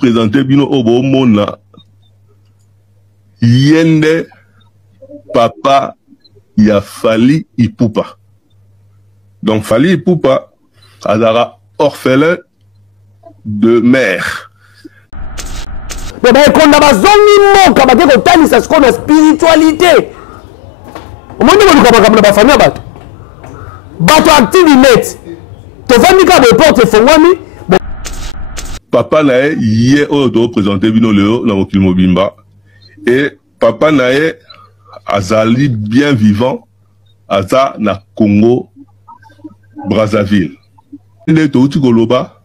présenter bino obo mona yende papa ya Fally Ipupa. Donc Fally Ipupa azara orphelin de mère. Mais ben qu'on a besoin de moka ba ko tani sa ko na spiritualité. O monde mo ko ba ba famille bato. Bato active net. To vandi ka be porte fongwami. Papa nae yé o do présenter bino leo na mokili mobimba. Et papa nae azali bien vivant aza na Congo Brazzaville. Le touti koloba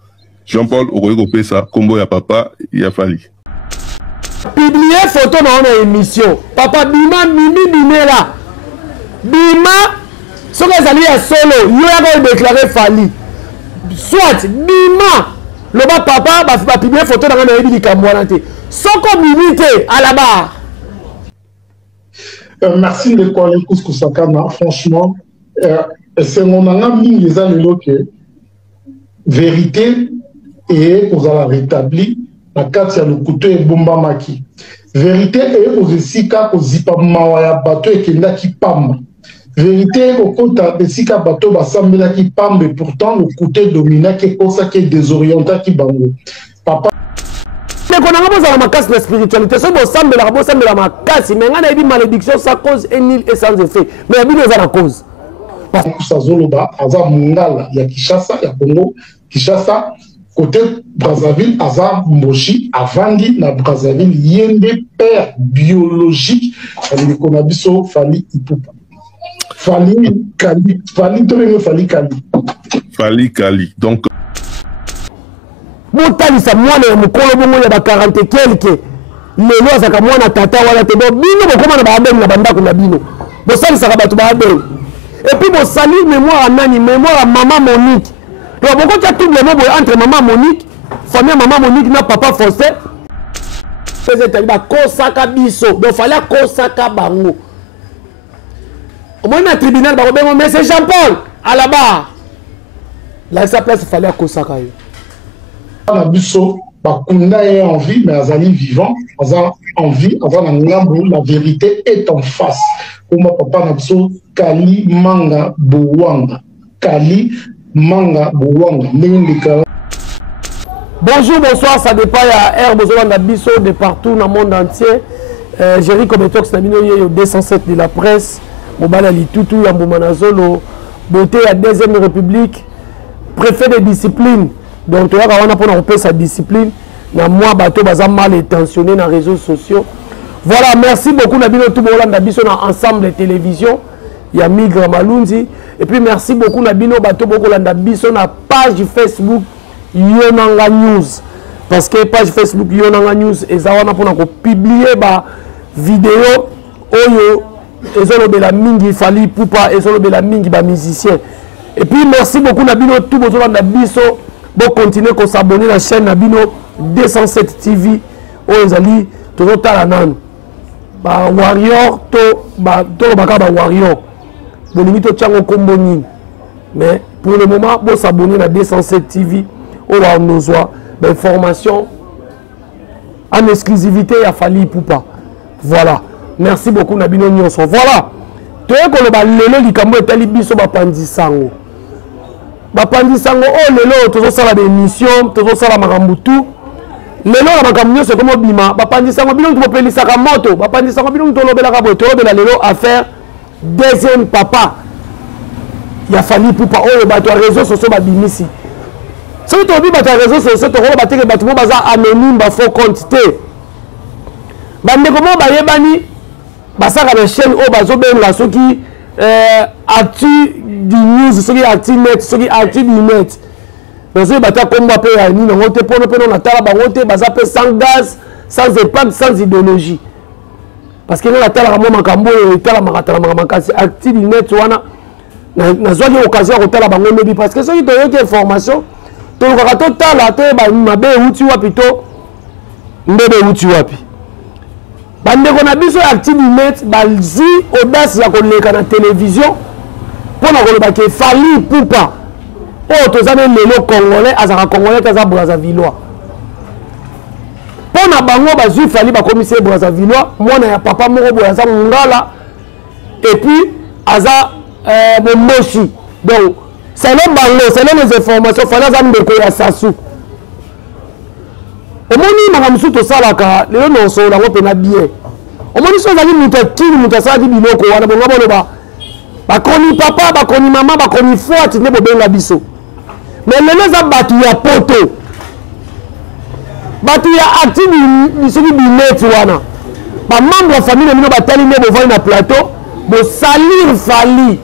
Jean-Paul Okoyeko pesa kombo ya papa ya Fally. Publier photo dans une émission. Papa bima mimi bimela. Bima ce que zali ya solo, yo ya déclarer Fally. Soit bima le bas papa va publier photo dans une émission kamwanate. Soko milité à la barre. Merci de quoi les Kousakana, franchement, c'est mon ami les années que vérité et aux la rétabli la carte le couteau et bomba maki. Vérité et aux esika aux zipa mawaya bateau et kenda qui pam. Vérité au compte de sika bateau basambela qui pam mais pourtant le couteau domina qui est pour ça qui est désorienté qui bango. Papa mais qu'on a besoin de ma casse de spiritualité, c'est bon, semble la ma casse, mais on a dit malédiction, ça cause un nil et sans effet. Mais il y a la cause. Ça zoloba, Aza Mungala, il y a Kinshasa, il y a Congo, Kinshasa, côté Brazzaville, Aza Mboshi, Avandi, na Brazzaville, Yende, père biologique, avec qu'on a dit ça, Fally Ipupa. Fally Kali, Fally Kali. Fally Kali. Donc, Motalisa mwana ya mukolo bongo ya ba 40 quelque lelo azaka mwana tata wala te bo bino bokoma na ba abeng na bandako na bino bo salisa ka batu ba abeng et puis bo sali mémoire nani mémoire à maman Monique donc boko tia tout le monde entre maman Monique famille maman Monique na papa Fossé peut-être ba kosaka biso donc fallait kosaka bango au moins na tribunal ba bengo mais c'est Jean-Paul à la barre là sa place fallait kosaka yo. Nabiso bakunda est en vie mais azali vivant aza en vie avant la vérité est en face comme papa Nabiso Kali Manga Bouwanga Kali Manga Bouwanga. Bonjour, bonsoir, ça dépend à Air Bozola Nabiso de partout dans le monde entier. Jerry Kometox Nabino Yo 207 de la presse Mobala Litutu Yambomanazolo Beauté à Deuxième République préfet de discipline. Donc, tu vois, on a pour sa discipline. Moi, bateau, baza mal intentionné dans les réseaux sociaux. Voilà, merci beaucoup, Nabino Toubola Nabiso dans Ensemble de télévision. Il y a Migra Malunzi. Et puis, merci beaucoup, Nabino Bateau Bokola Nabiso dans page Facebook Yonanga News. Parce que page Facebook Yonanga News, et ça, on a pour publier des vidéos. Oyo, et ça, de la mingi Fally Ipupa, et ça, de la mingi musicien. Et puis, merci beaucoup, Nabino Toubola Nabiso. Bon, continuez à s'abonner à la chaîne Nabino 207 TV. Ozali, toujours talanan. Ba warrior, to bakaba warrior. Bon, limite au komboni. Mais pour le moment, bon s'abonner à 207 TV. On va nous voir d'informations en exclusivité à Fally Ipupa. Voilà. Merci beaucoup Nabino Nyonso. Voilà. Tu es que le balelo likambo etali biso ba pandisango. Bapandi sango oh lelo tozo sala des missions tozo sala makambutu lelo la makambu c'est comme bima bapandi sango bino to pelisa ka moto bapandi sango bino to lobela ka boto lobela lelo à faire deuxième papa ya Fally Ipupa oh bato réseaux sociaux ba bimisi so to bi bato réseaux sociaux to ko bateke bato mo baza anonyme ba faux compte te bande ko mo ba yebani basaka ba chaîne oh bazo benga soki actu du news soki actu net soki actu du net mais c'est bata combat pe ya ni ngo te pono pe na tala bango te baza pe sans gaz sans épargne sans idéologie parce que la tala mo makambo et tala makatala makasi actu du net wana na zone occasion ko tala bango mebi parce que soki to yoke information to ko to tala te ba mabe uti wapi to mbebe uti wapi bande ko na biso actu du net balzi audace ya koleka na télévision pour na ko Fally Ipupa oh tozane lelo congolais azaka congolais taza Brazzavillois na bango bazwi fali ba commissaire Brazzavillois mwana ya papa moko boya za ngala et puis aza momoshi donc selon bango selon les informations fali aza ndeko ya Sassou omoni makamusu tosalaka lelo nyonso lango mpena bien omoni so ozali moto akili moto asalaki biloko wana bongo boloba bakoni papa bakoni mama bakoni fwati nde bobenga biso mais lelo eza bato ya poto bato ya active soki bineti wana bamembre ya famille na bino batali nde bovandi na plateau bosalir fali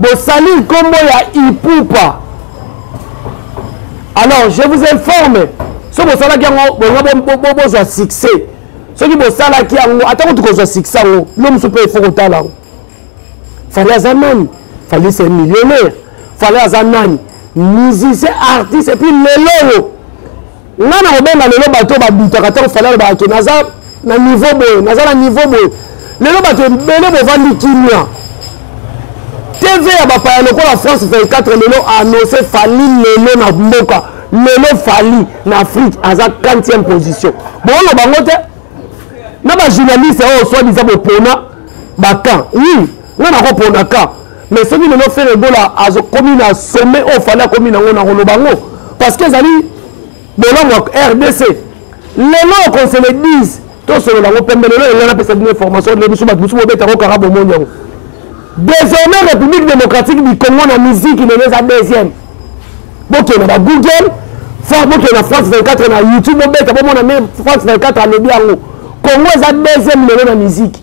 bosalir nkombo ya ipupa. Alors je vous informe so bosalaki yango bonga bozwa succès soki bosalaki yango atako tokozwa succès yango lo mosu mpe ifo kotala yango fali aza nani fali c'est millionnaire fali aza nani musicien artiste et puis lelo nga na kobenga lelo bato babitaka ntango fali alobaka naza na niveau boye naza na niveau boye lelo bato ebele bovandi kimia TV ya bapaya lokola France 24 lelo annonce fali lelo na mboka lelo fali na Afrique aza 40e position bolo bango te na ba journaliste o soit disant bopona baka oui nga na kopona ka mais soki lelo fere bola azo komi na sommet o fali komi na ngona ngolo bango parce que zali bolongo RDC lelo qu'on se le dise to solo bango pembe lelo elana pesa d'une information le biso batu bobeta ko karabo monyango désormais République démocratique du Congo na musique lelo za deuxième boke na Google fa boke na France 24 na YouTube bobeta bo mona même France 24 alobi yango Congo za deuxième lelo na musique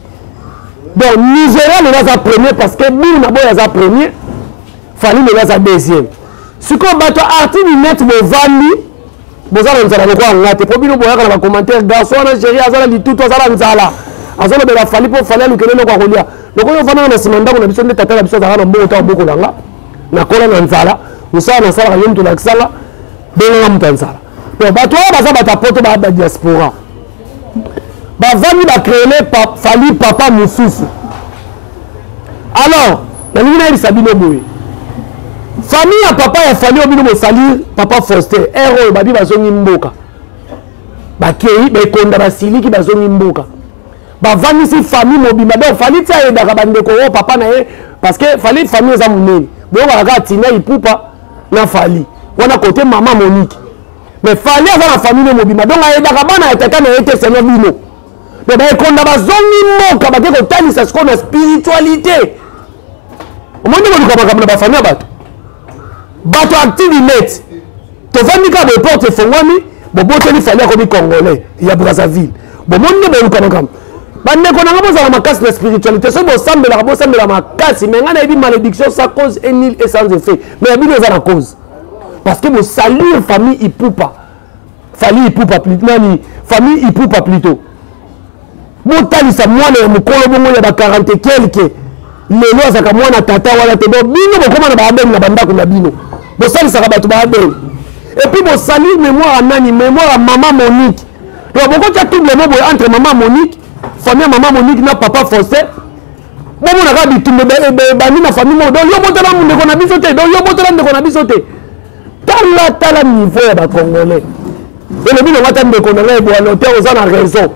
donc Nigeria lelo za premier parce que bi na boya za premier fali lelo za deuxième siko bato artiste net bovandi bozala nzala lokwa ngate po bino boyaka na ba commentaire garçon na chérie azala litutu azala nzala azala bela fali po fali lukele lokwa kolia loko yo vana na simanda ko na biso ndeta tala biso azala mbo ta boko langa na kola na nzala musala na sala yento na kisala benga mutanzala donc bato baza batapoto ba diaspora ba vani ba créer fali papa mususu alors na nina ili sabino boye famille ya papa ya fali obino bosalir papa Faustin ero babi bazongi mboka bakei bekonda basiliki bazongi mboka bavandisi famille mobimba donc fali tia edaka bandeko o papa na ye parce que fali famille eza monene boyo bakaka tina ipupa na fali wana kote mama Monique mais fali aza na famille mobimba donc ayedaka bana ya tata na ye te seno bino donc baekonda bazongi mboka bake kotalisa siko na spiritualité omoni koluka makambo na bafamille ya bato bato active net tovandi ka beporte efongwami boboteli fali akomi congolais ya Brazzaville bomoni nde boluka makambo bandeko nanga bozala makasi na spiritualité soki bosambela makasi mais nga na yebi malédiction sans cause et nil et sans effet mais ya bino eza na cause parce que bosalir famille ipupa fali ipupa nani famille ipupa plutôt botalisa mwana ya mokolo bongo ya ba 40 quelque lelo azaka mwana tata wana te donc bino bokoma na baabenge na bandako na bino bosalisaka bato baabenge et puis bosalir mémoire à nani mémoire à maman Monique donc bokotia tout le monde entre maman Monique famille maman Monique na papa Faustin bomonaka bitumbe bani na famille mo donc yo botala ndeko na biso te donc yo botala ndeko na biso te tala niveau ya bakongolais elobi na ngata ndeko na ngai bwana te oza na raison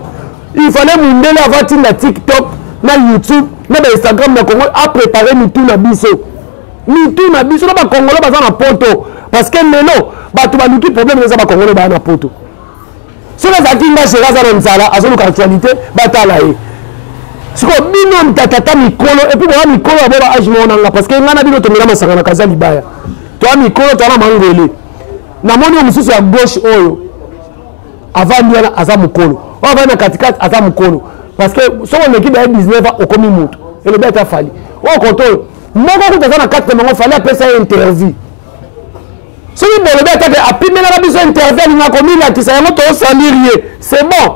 il fallait mundele avati na TikTok na YouTube na ba Instagram na Congo a préparer mitu na biso na bakongolais baza na poto parce que lelo bato baluki problème eza bakongolais ba na poto soki azalaki nga chéri aza na nzala azoluka actualité batala ye siko bino mtatata mikolo epuis boya mikolo ya boba age monanga parce que nga na bino tomela masanga na kaza libaya toya mikolo toya na mangole namoni yo mosusu ya gauche oyo avandi wana aza mokolo oyo avandi na katikati aza mokolo parce que soko leki baye 19 ans okomi moto elobi ata fali oyo koto oyo moko kuta aza na kati na bango fali apesa ye interview soki bolobi atake apimelaka biso interview alinga komilakisa yango tosalir ye c'est bon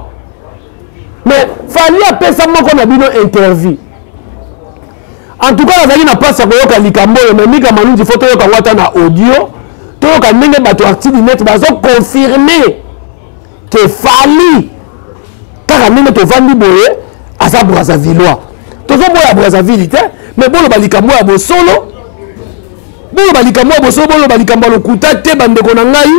mais fali apesa moko na bino interview en tout cas nazali na place ya koyoka likambo oyo mais mika malungi fo toyoka ngo ata na audio toyoka ndenge bato active net bazoconfirme ke fali kaka ndenge tovandi boye aza Brazzavillois tozoboya Brazzaville te mais boloba likambo ya bosolo boloba likambo ya bosolo boloba likambo ya lokuta te bandeko na ngai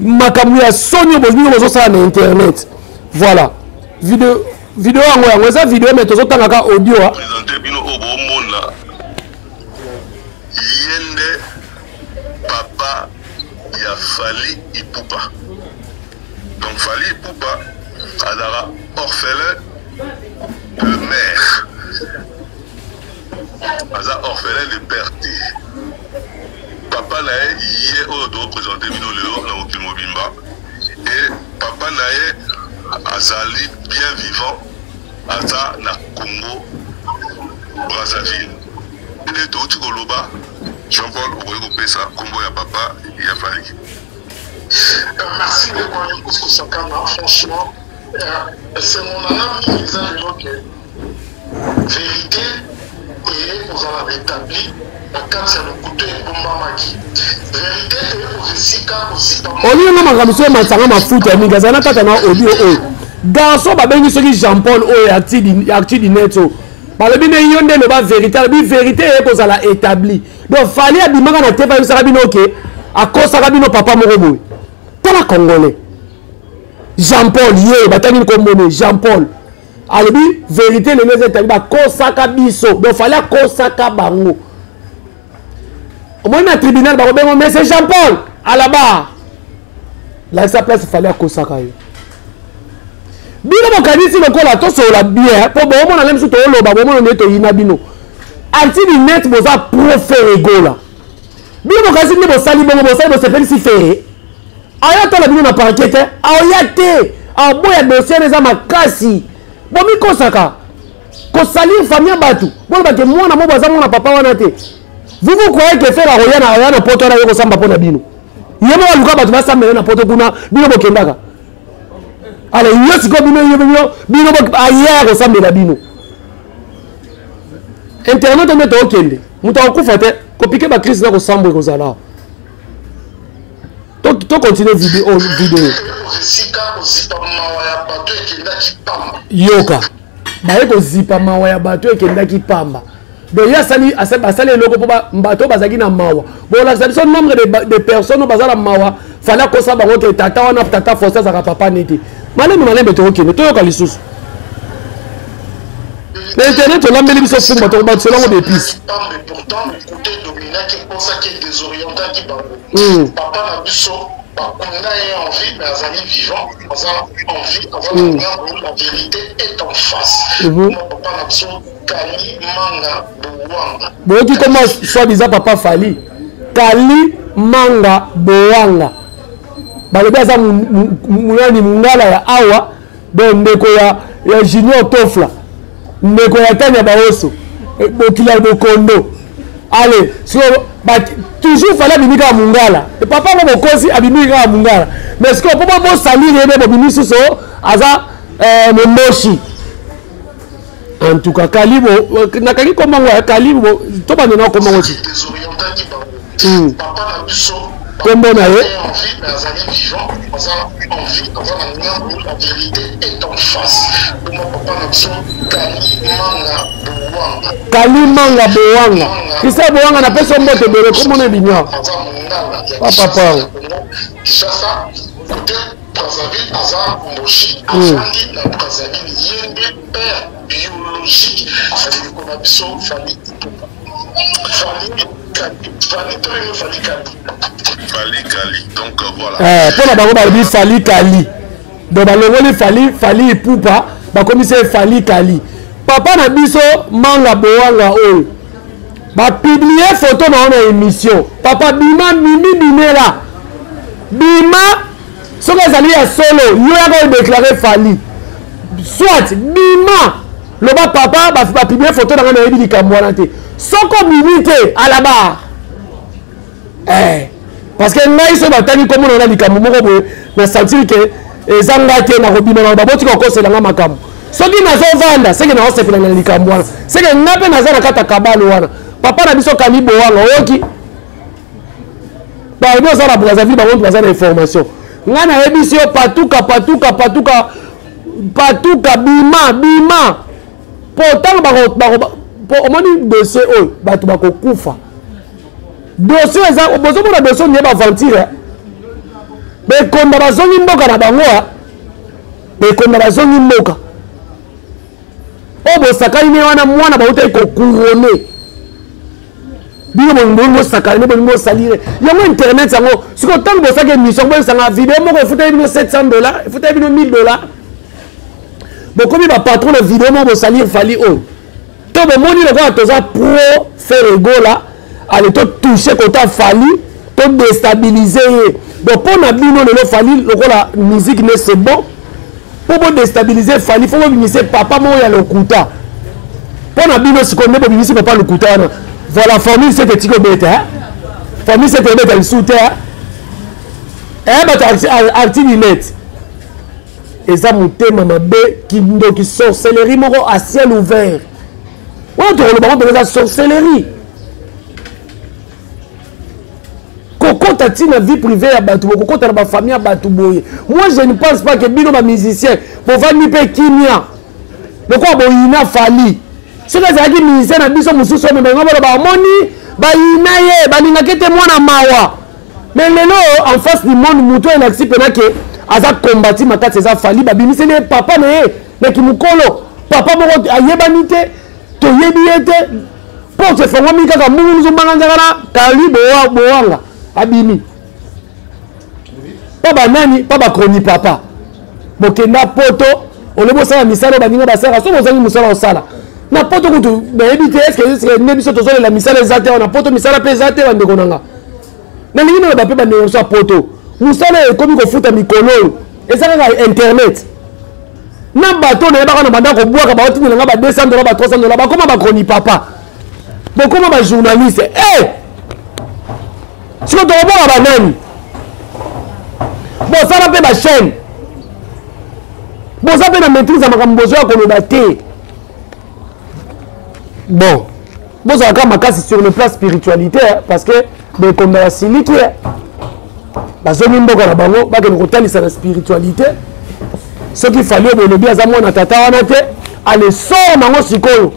makambo ya soni bozosala na internet Voilà. Vidéo yango eza vidéo mais tozotanga ka audio a présenter bino obomona yende papa ya Fally Ipupa. Donc Fally Ipupa adara orphelin de mère. Aza orphelin de père. Papa nae yé o do présenter bino leo na mokili mobimba. Et papa nae azali bien vivant aza na Congo Brazzaville. Et tout koloba Jean-Paul Oboyeko Pesa Combo ya papa ya Fally. Merci de moi pour ce canard, franchement. C'est mon ami qui a vérité et vous en avez établi la carte sur le couteau et Bombamaki. Vérité et vous aussi car aussi pas. Oli nga makamso matanga mafuta ya mingazana kata na audio o. Garçon ba bengi soki Jean-Paul o ya acti neto. Balobi ne yonde le ba vérité, bi vérité e ko sala établi. Donc Fally abimaka na tepa yo sala bino ke akosa bino papa moko boy. Tala congolais. Jean-Paul ye batani ko mone Jean-Paul. Alobi vérité le les établi ba kosaka biso. Donc Fally akosaka bango. Au moins na tribunal ba ko mais c'est Jean-Paul à la barre. Là sa place Fally akosaka yo. Bino bokanisi lokola to so la bien po bo mo na lem so to loba bo mo na to yina bino. Anti di net boza profere gola. Bino bokanisi ni bo sali bo se si feré. Aya to la bino na parquet aya te. A boya dossier les makasi. Bo mi kosaka. Ko sali famille batu. Bo ba ke mwana mo baza mwana papa wana te. Vous croyez que faire la roya na poto na yoko samba pona bino. Yemo waluka batu ba samba na poto kuna bino bokendaka. Alors, il y a ce que bino ailleurs ressemble à bino. Internet on est ok. Nous t'avons coup fait copier ma crise là ressemble aux ala. Donc continue vidéo. Yoka. Ba eko zipa mawa ya bato ekenda ki pamba. Donc il y a sali asali loko po bato bazaki na mawa. Bon la c'est nombre de personnes bazala mawa. Fallait que ça bango que tata wana tata força za papa neti. Malem to okene to yoka lisusu. L'internet on lambeli biso fumba to ba selon des pistes. Pourtant le côté dominant qui pense qui est désorientant qui bango. Papa na biso on a envie mais azali vivant, on a envie la vérité est en face. Mon papa na biso Kali Manga Boanga. Bon qui commence soi-disant papa Fally. Kali Manga Boanga. Balobi aza munani mungala ya awa do ndeko ya Junior Tofla ndeko ya Tanya Baoso bokila bokondo allez so toujours fallait bimika mungala et papa mo bokosi abimika mungala mais ce que papa mo sali rebe bo bimisu so aza momoshi en tout cas Kalibo nakali komango ya Kalibo to ba nena komango ci papa na biso comment na ye la vérité est en face. Kali Manga Boanga. Kisa Boanga na pesa mbote bele comment na binya. Papa. Kisa côté Brazzaville Azar Moshi Afandi na Brazzaville yende père biologique. C'est qu'on a besoin Fally Kali. Donc voilà. Pour la bango ba Fally Kali. Donc ba longoli Fally Ipupa ba commissaire Fally Kali. Papa na biso Manga Boanga oyo. Ba publier photo na on émission. Papa bima mimi binela. Bima soki ezali ya solo yo yako déclarer Fally. Soit bima loba papa ba publier photo na yebi likambo wana te. Soko minute à la barre. Parce que ngai so batani comme on a likambo moko boye na sentir que ezanga te na robina na baboti ko kosela nga makambo. Soki nazo vanda c'est que na osefela na likambo wana. C'est que ngape naza na kata kabalo wana. Papa na biso Kalibo wana oyoki. Ba ebo za na Brazzaville ba wonto za na information. Nga na ebisi yo patuka bima. Pourtant ba omoni dossier oyo bato bakokufa. Dossier eza bozo mona dossier ni ba aventure. Mais konda bazongi mboka na bango mais comme la zone moka oh bo sakali ne wana mwana ba uta ko couronner bino bongo sakali ne bongo salire yango internet yango siko tant bo saka émission bo sanga vidéo moko futa bino $700 futa bino $1000 bo komi ba patron de vidéo moko salir fali oh to bo moni le ko toza pro faire gola aller to toucher ko ta fali to déstabiliser donc pour na bino le fali le ko la musique ne c'est bon pour déstabiliser fali faut bimisa papa mo ya lokuta pour na bino si connaît bimisa papa lokuta voilà famille c'est que tu bête hein famille c'est que bête le soutien bah artinet et ça mutema mabe qui ndo qui sorcellerie moko à ciel ouvert on te le baron de la sorcellerie Koko tati na vie privée à Batou, Koko tati na famille à Batou boye. Moi je ne pense pas que bino ma musicien pour faire mi pe kimia. Le quoi bon ina fali. Ce que ça dit musicien na biso mususu mais ngaba ba moni ba ina ye ba ninga kete mwana mawa. Mais lelo en face du monde muto en acci pena que aza combattre makati za fali ba bimi sene papa mais ki mukolo papa moko ayebanite to yebiete pour se faire mi kaka mungu zumanga ngana kali boanga. Abimi papa nani papa kroni papa bokenda poto olebo sala misala baninga basala so bozangi musala osala na poto kutu bayebi te est-ce que nebiso tozolela la misala ezate na poto misala pe ezate bandeko nanga na lingi na bape bandeko so poto musala ekomi kofuta mikolo ezaka internet na bato na yebaka na banda ko bwaka ba otini nga ba $200 ba $300 ba koma ba kroni papa bokoma ba journaliste si on te revoit à la même, bon, ça va faire la chaîne. Bon, ça fait la maîtrise à ma besoin qu'on est daté. Bon, ça va quand même sur le plan spiritualité, parce que, ben, comme dans la silique, la zone de la bango, bah, que nous c'est la spiritualité. Ce qu'il fallait, ben, le bien, ça, moi, on a tata, on a fait, allez, sort, on a sikolo.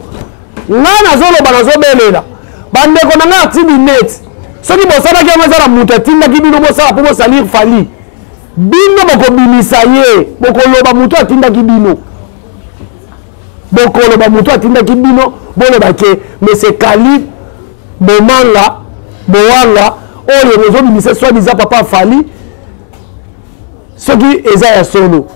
Là, on a zone, on a zone, là. Bande, on a un net. Soki bosala ki amazala muta tinda ki bino bosala po bosalir fali bino boko binisa ye boko loba mutu atinda ki bino boko loba mutu atinda ki bino bolo bake mais c'est Kali bomanga boanga oyo bozo binisa soit biza papa fali soki eza ya solo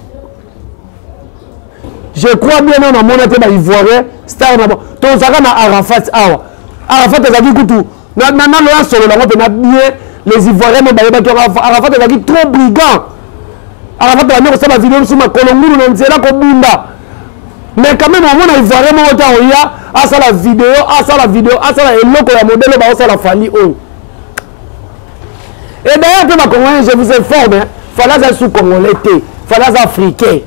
je crois bien on a monate ba ivoirien star na to zaka na Arafat awa Arafat ezaki kutu na loya solo la ngope na bien les ivoiriens me baye bato Arafat ezaki trop brigand Arafat la meko saba vidéo sur ma kolongulu na nzela ko bunda mais quand même on a ivoirien mo ta oya asa la vidéo asa la eloko ya modèle ba asa la fali o et d'ailleurs peu ma congolais je vous informe fallait un sous congolais té fallait africain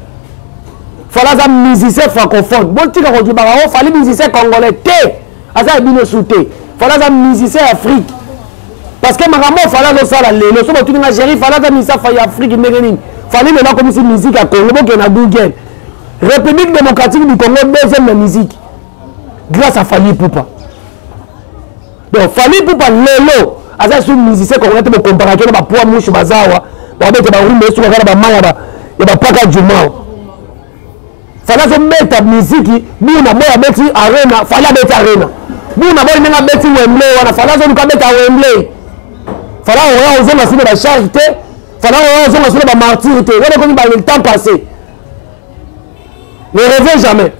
fallait un musicien francophone bon tika ko di ba fallait musicien congolais té asa bino souté fallait un musicien Afrique parce que marambo fallait ça la lelo so botu nga gérer fallait un musicien Afrique ndengeni fallait le comme si musique à Congo que na Google République démocratique du Congo deuxième la musique grâce à Fally Ipupa donc Fally Ipupa lelo asa sous musicien congolais te comparer que ba poa mouche bazawa ba bete ba rumbe sur ba maya ba ya ba paka jumao fallait mettre musique bina boya beti arena fallait beti arena buna boy nenga beti Wembley wana fala zo luka beta Wembley fala on zo na sine ba charité fala on zo na sine ba martyr té wala ko ni ba le temps passé ne revient jamais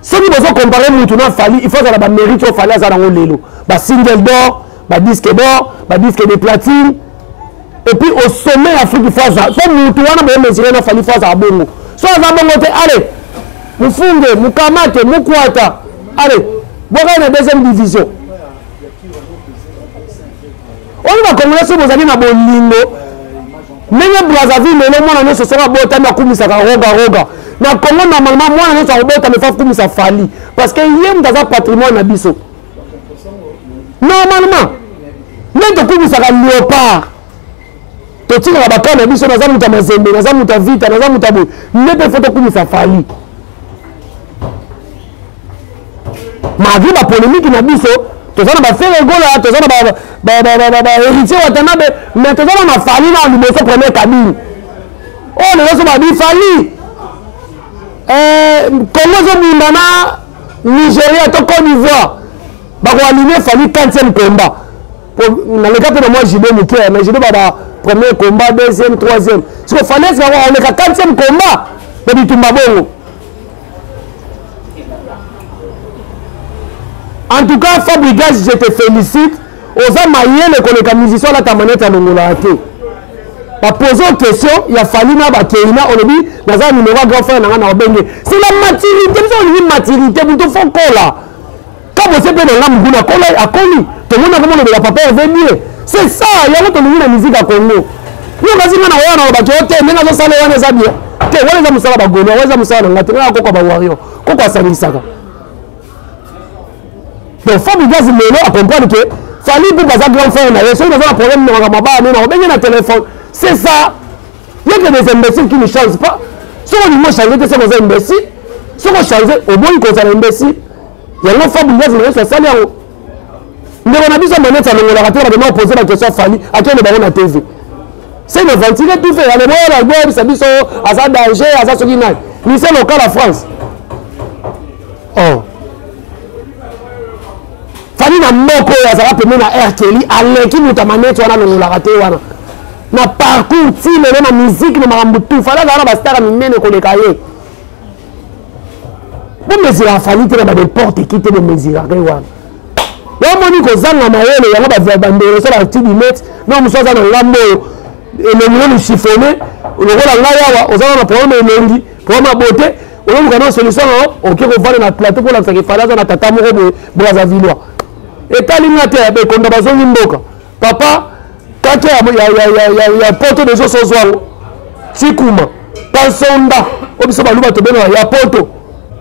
si vous devez comparer mutu na Fally il faut que la mérite au Fally za na lelo ba single d'or ba disque de platine et puis au sommet Afrique faut ça so mutu wana ba mesurer na Fally faut ça bongo so za bongo té allez mufunge mukamate mukwata allez, voilà la deuxième division. On va commencer vous avez na bolingo. Nenga Brazzaville le monde ne se sera bota na kumisa ka roga. Na Congo normalement moi ne se bota me fa kumisa Fally parce que yem dans un patrimoine na biso. Normalement, ne to kumisa ka léopard. To tira ba kana biso na zamu ta mazembe, na zamu ta vita, na zamu ta bo. Ne pe photo kumisa Fally. Malgré la polémique na biso to zana ba faire gola to zana ba héritier watanabe mais to zana na Fally na liboso premier cabine oh les gens babi Fally Congo zobimba na Nigeria to Côte d'Ivoire bako aligner Fally 4e combat dans le cas de moi JB Mouké mais JB baba premier combat 2e 3e parce que Fally c'est on est 4e combat mais bitumba bongo en tout cas Fabregas je te félicite aux amayele koleka musicien la ta manette à longola te ba poser une question il a fallu na ba keina on dit dans un numéro grand frère na obenge c'est la maturité ça on dit maturité pour tout faut kola quand vous êtes dans l'âme guna kola akoli tout le monde comment le papa est venu c'est ça il y a autre la musique à Congo yo kazi na wana ba jote ndena zo sala wana za bien te wale za musala ba golo wale za musala ngati na ko ba wario ko kwa salisaka donc Fabregas lelo a comprendre que Fally pour passer grand frère na yeso ils ont un problème na mababa na obenge na téléphone. C'est ça. Il y a que des imbéciles qui ne changent pas. Si on dit changer, c'est des imbéciles. Si on change, au moins ils sont imbéciles. Il y a une femme qui dit que c'est ça. Mais on a dit que on a posé la question à Fally. À quel moment on a TV? C'est le ventiler tout fait. Les moyens la guerre, ça dit à ça danger, à ça ce qui n'a. Mais c'est le cas la France. Oh. Fally na moko ya ça va permettre à R. Kelly à l'équipe nous t'a mané tu as la raté wana. Na parcours ti le na musique na marambutu fala na ba star minene ko le kaye bo mesira Fally te na n'importe qui te le mesira ke wana yo moni ko zanga mayele ya ba vya bandero so la ti di net no muso za na lambo e le mino chiffoné le rola ngaya wa ozana na problème elengi problème beauté o ko na solution o ke ko vale na plateau pour la que fala za na tata mo ko Brazzaville et talinga te be konda bazongi mboka papa quand il y a poto de choses soir tikuma pasonda obiso baluba to beno ya poto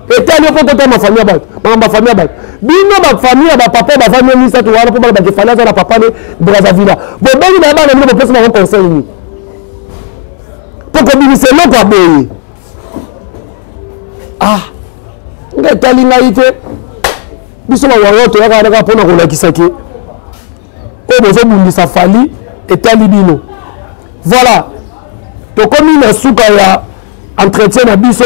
etali poto to ma famille ba bino ba famille ba papa ba famille ni ça to wala pour ba ke fala za na papa ne Brazzaville bo bengi na ba na bo pesa na conseil ni pour que bini c'est loko aboye ah nga tali ngaite biso ba waro to ya ka pona ko lakisaki o bozo bundisa Fally et Libino. Voilà. Donc comme il a souka ya entretien na biso,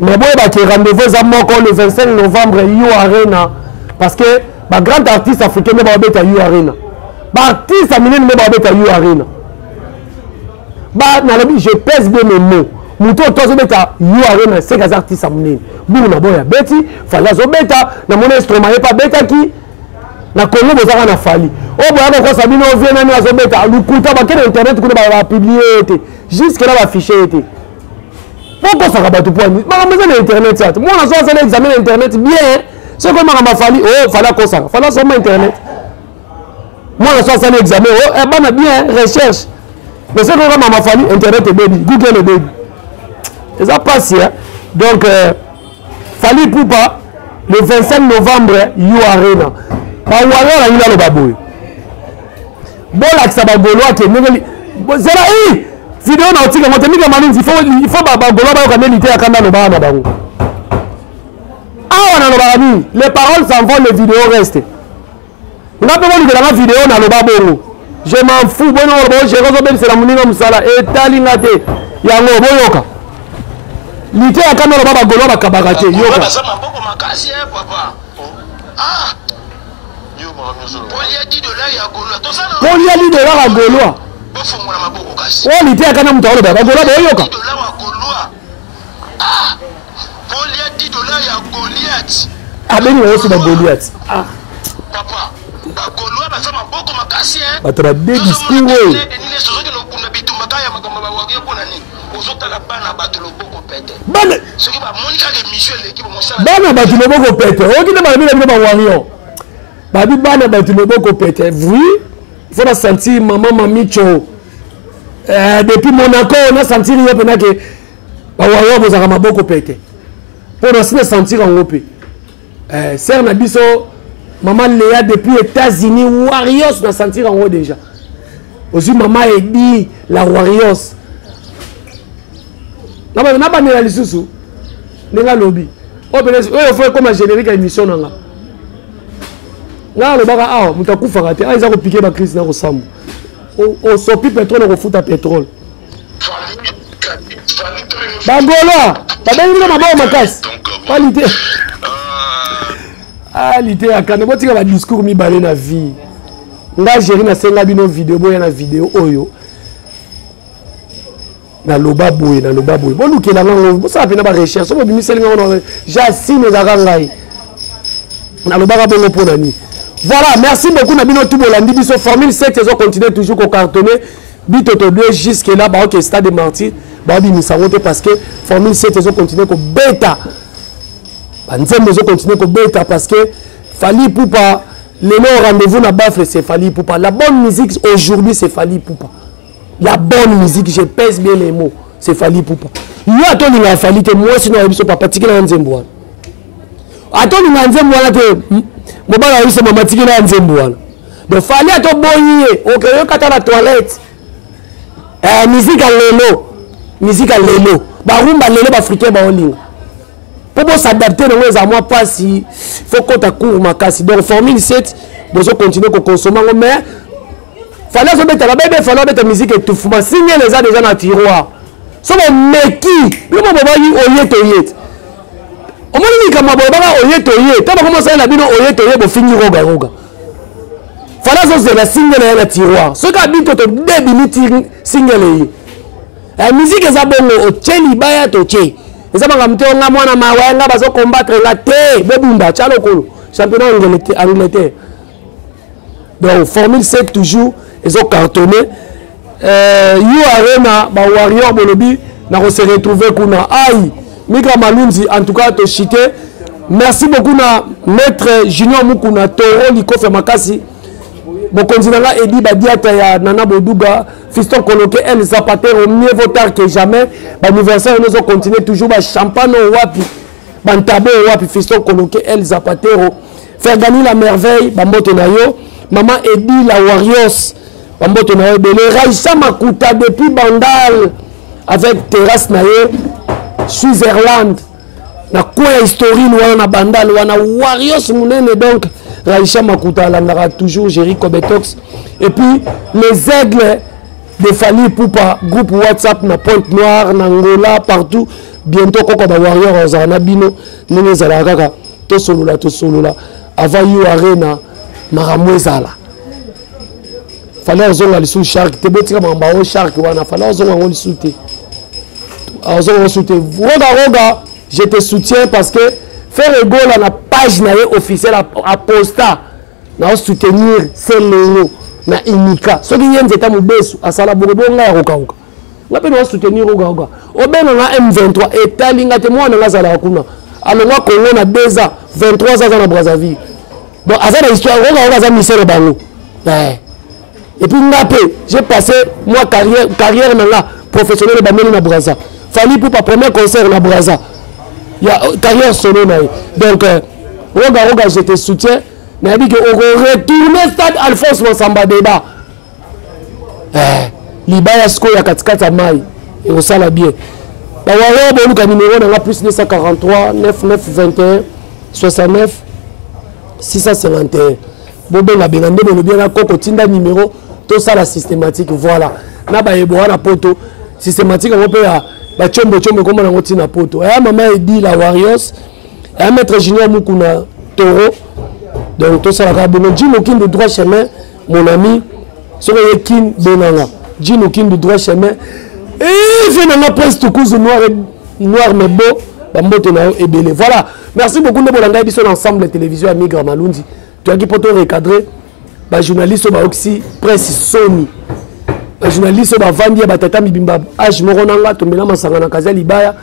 mais bon bah qui rendez-vous à moi le 25 novembre You Arena parce que bah grand artiste africain mais bah beta You Arena. Bah artiste américain mais bah beta You Arena. Bah na la je pèse bien mes mots. Muto tozo beta You Arena c'est des artistes américains. Bon na boya beti, fala zo beta, na mon instrument pas beta qui na Congo bozaka na Fally o boya ko sabino vient na azo beta lukuta ba kena internet kuna ba publier te jusque là ba afficher te pourquoi ça rabat tout point ba besoin de internet ça moi na so ça l'examen internet bien c'est comme ma Fally oh fala ko ça fala sur internet moi na so ça l'examen oh e ba na bien recherche mais c'est comme ma Fally internet et baby Google et baby et ça passe hein donc Fally Ipupa le 25 novembre You Arena ba wala la ila lo baboy bola kisa ba golo ake ngeli zera vidéo na otika moto mika malinzi il faut ba golo ba ka melite akanda lo ba na bango awa na lo ba ni les paroles s'envolent les vidéos restent na pe mo la vidéo na lo ba bongo je m'en fous bon bo je rezo ben c'est la muninga musala etali ngate yango boyoka lite akanda lo ba golo ba kabaka te yoka ça m'a beaucoup makasi papa ah Poli a dit $10 à Gaulois. Oh, il était à Canam Toro, à Gaulois, Boyoka. Ah, Poli a $10 à Goliath. Ah, ben, il y a aussi dans Goliath. Ah, papa, Gaulois, ça m'a beaucoup makasi. Ah, tu as des discours. Bana batilo boko pete. O ki na ba ba wario. Babi bana batilo boko pete. Oui, il faut la sentir maman mamicho. Depuis Monaco, on a senti rien pendant que ba wario bozaka maboko pete. Pour nous se sentir en Europe. Sœur Nabiso, maman Léa depuis les États-Unis, Warriors on a senti en haut déjà. Aussi maman Eddie, la Warriors. Na ba nela lisusu. Nenga lobby. Oh beleza, il faut comme générique à émission nanga. Nga le baka ah, mutakufa kate. Ah, ils ont piqué ba crise na ko sambu. O sopi pétrole ko futa pétrole. Bagolo, babengi na mabao makasi. Qualité. Qualité akane botika ba discours mi balé na vie. Nga géri na senga bino vidéo boya na vidéo oyo. Na loba boye. Bon lukela ngo, bo sa pena ba recherche, bo bimiseli ngo Jacine Zagangai. Na loba ka bongo pona ni. Voilà, merci beaucoup Nabino Toubolandi biso formule 7 ils ont continué toujours au cartonner bitoto 2 jusque là ba OK stade de Martyr ba bi misangote parce que formule 7 ils ont continué ko bêta. Banzembo ils ont continué ko bêta parce que Fally Poupa le rendez-vous na Bafle c'est Fally Poupa. La bonne musique aujourd'hui c'est Fally Poupa. La bonne musique, je pèse bien les mots, c'est Fally Poupa. Yo atoni na Fally te moi sinon biso papa tikela nzembo. Atoni na nzembo wana te Mobala yuse mama tikela nzembo wana. De Fally ato boyiye, okeyo kata la toilette. Musique à lelo. Barumba lelo ba africain ba olinga. Pour s'adapter dans les amours pas si faut qu'on ta court makasi. Donc formule 7, besoin continuer à consommer mais Fally so beta bébé Fally beta musique et tout fuma signer les a déjà dans tiroir. So bon meki, le mo bobayi oyet. O moni ni kama bobaka oyet. Taba commencer la bino oyet bo fini roga. Fally so c'est la single dans tiroir. Ce ka bito to debi ni single. La musique eza bongo o cheli baya to che. Eza banga mte nga mwana mawa nga bazo combattre la te bebunda chalo kolo. Championnat Angleterre. Donc formule 7 toujours ils ont cartonné. You Arena ba Warrior Bolobi na se retrouver kuna ai Mika Malunzi en tout cas to chité. Merci beaucoup na maître Junior Mukuna Toro Likofe Makasi. Bokonzi nanga Edi Badiata ya Nana Boduga Fiston Koloke El Zapatero mieux vaut tard que jamais. Ba anniversaire nous ont continué toujours ba champagne wapi. Bantabo wapi Fiston Koloke El Zapatero. Faire gagner la merveille ba mbote na yo. Maman Edi la Warriors. Bamboto na yo belé Raïcha Makuta depuis Bandal avec terrasse na yo Switzerland. Na quoi historique wana Bandal wana Warriors munene donc Raïcha Makuta landara toujours Jerry Kobetox et puis les aigles de Fally Poupa groupe WhatsApp na Pointe-Noire na Angola partout bientôt koko ba Warriors na bino nene zala kaka to solola avant You Arena maramwezala Fally azonga lisu shark te botika mamba o shark wana Fally azonga ngo lisute azonga sute roga je te soutiens parce que faire ego là na page na officielle à posta na soutenir Selelo na Imika soki yenze ta mubesu asala bonga ya roka ngape na soutenir roga obena na M23 etalinga te mwana ngazala kuna alonga Congo na 2 ans 23 ans na Brazzaville donc azana histoire roga za misere bango et puis j'ai passé moi carrière professionnelle na Brazza. Fally Poupa premier concert na Brazza. Il y a carrière solo na. Donc roga je te soutiens. Na dit que on retourner stade Alphonse Massamba débat. Libaya sko ya katikata mai et on sala bien. Ba wao bonu ka numéro na plus 943 9921 69 651. Bobe na benande bonu bien na koko tinda numéro tout ça la systématique voilà na ba ebo na poto systématique on peut ba chombo comme na ngoti na poto maman Edi la Warriors maître Junior Mukuna Toro donc tout ça la kabino Jino King de droit chemin mon ami soko yekin benanga Jino King de droit chemin et fait na presse tout cause noir mais beau ba mboto na ebele voilà merci beaucoup de bolanda biso ensemble la télévision Amigra Malundi tu as qui poto recadrer ba journaliste ba oxy presse Sony ba journaliste ba vandi ba tata mibimba age moronanga tombela masanga na kaza libaya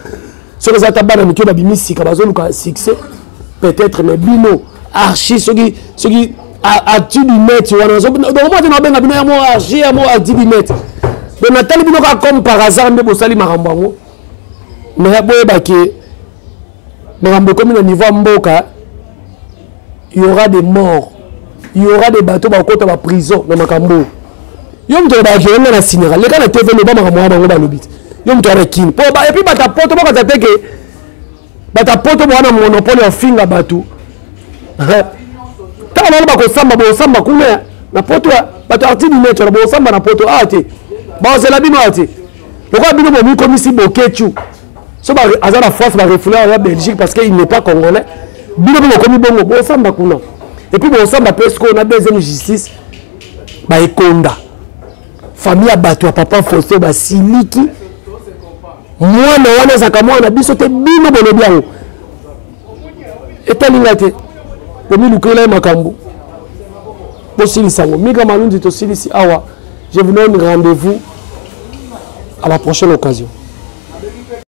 sur za tabana mikyo ba bimisika bazoluka succès peut-être mais bino archi soki a 10 mètres wana donc moi na benga bino ya mo archi ya mo a 10 mètres donc natali bino ka comme par hasard mbe bosali marambango mais boye ba ke marambo comme na niveau mboka il y aura des morts. Il y aura des bateaux qui vont en prison dans Makambo. Il y a des bateaux qui vont en signer. Les gars de TV ne vont pas avoir de l'obit. Il y a des bateaux qui vont et puis bata poto ba kata que bata poto ba na monopole ya finga bateau. Tant on ba ko samba kuna na poto bato arti ni metro ba samba na poto ate. Ba c'est la bino ate. pourquoi bino bomi comme ici bokechu so ba aza la France ba refoulé en Belgique parce qu'il n'est pas congolais bino bomo comme bongo bo samba kuna et puis bon samba parce qu'on a deuxième justice ba ekonda famille a battu à papa Fosso ba siliki moi na wana zaka mwana biso te bino bono biango etalingate bomi lukela makambo possible sango miga malundi to silisi awa je vous donne rendez-vous à la prochaine occasion.